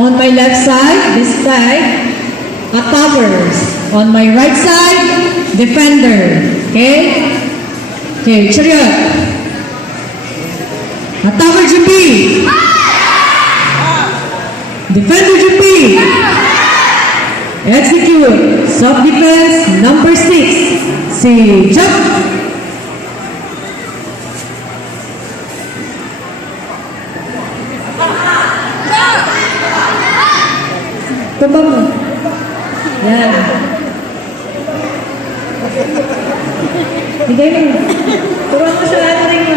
On my left side, this side, attackers. On my right side, defender. Okay? Okay, chariot. Attacker Jupi. Defender Jupi. Execute. Self-defense number 6. Si Jump. Tumbang mo. Yan. Bigay mo. Turuan mo siya ano rin mo.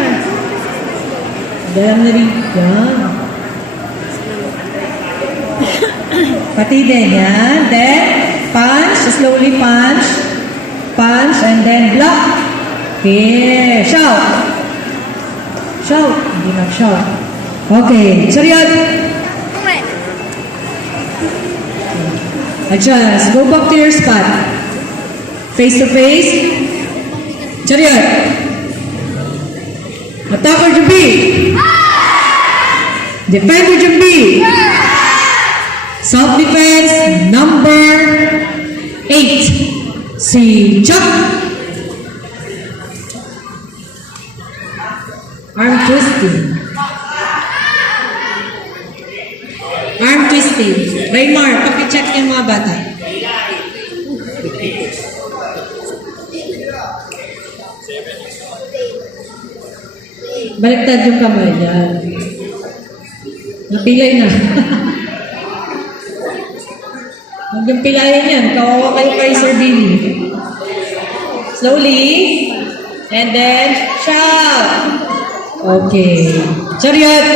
Dalam na rin. Yan. Pati din. Yan. Then, punch. Slowly punch. Punch and then block. Okay. Shout. Shout. Hindi mag-shout. Okay. Chariot. Adjust. Go back to your spot. Face to face. Chariot. Attacker Jubi. Defender Jubi. Self-defense number 8. Si Chuck. Arm twisting. Arm twisting. Raymar, pakicheck yung mga bata. Baliktad yung kamay. Yan. Napilay na. Huwag yung pilayan yan. Kawawa kayo kay Sir Billy. Slowly. And then, shout. Okay. Chariot.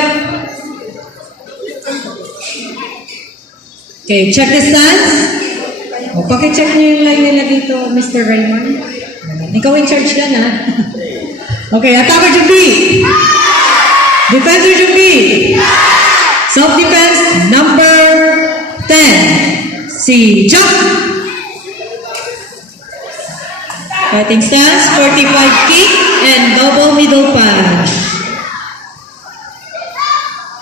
Okay, check the stance. O, pakicheck niyo yung line nila dito, Mr. Raymond. Ikaw in charge yan, ha? Okay, attacker Jubi. Defender Jubi. Self-defense number 10. Si Jump. Fighting stance, 45 kick, and double middle punch.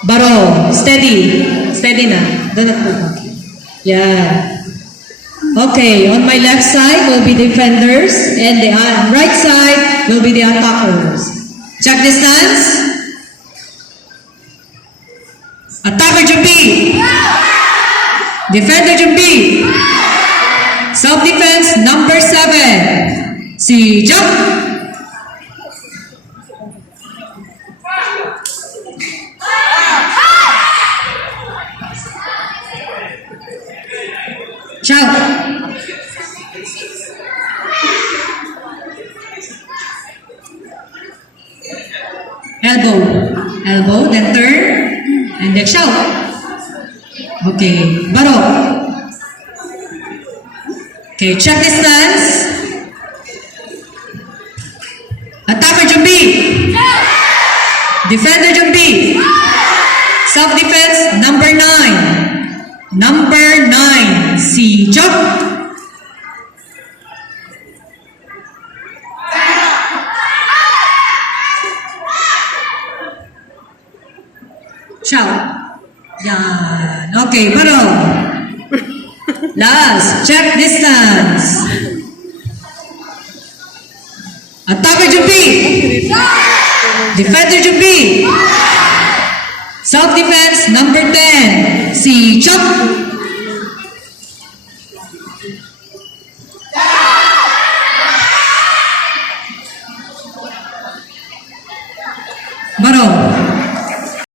Baro, steady. Steady na. Doon at pupunta. Yeah. Okay, on my left side will be defenders and the right side will be the attackers. Check the stance. Attacker Jubi. Defender Jubi. Self-defense number 7. Si Jump. Shout. Elbow. Elbow, then turn. And then shout. Okay. Baro. Okay, check the stance. Attacker Jubi. Defender Jubi. Self-defense number 9. Number 9, si Jump. Shout. Yan. Okay, Baro. Last, check distance. Attacker Jubi. Defender Jubi. Self-defense number 10, si Chuck. Baro.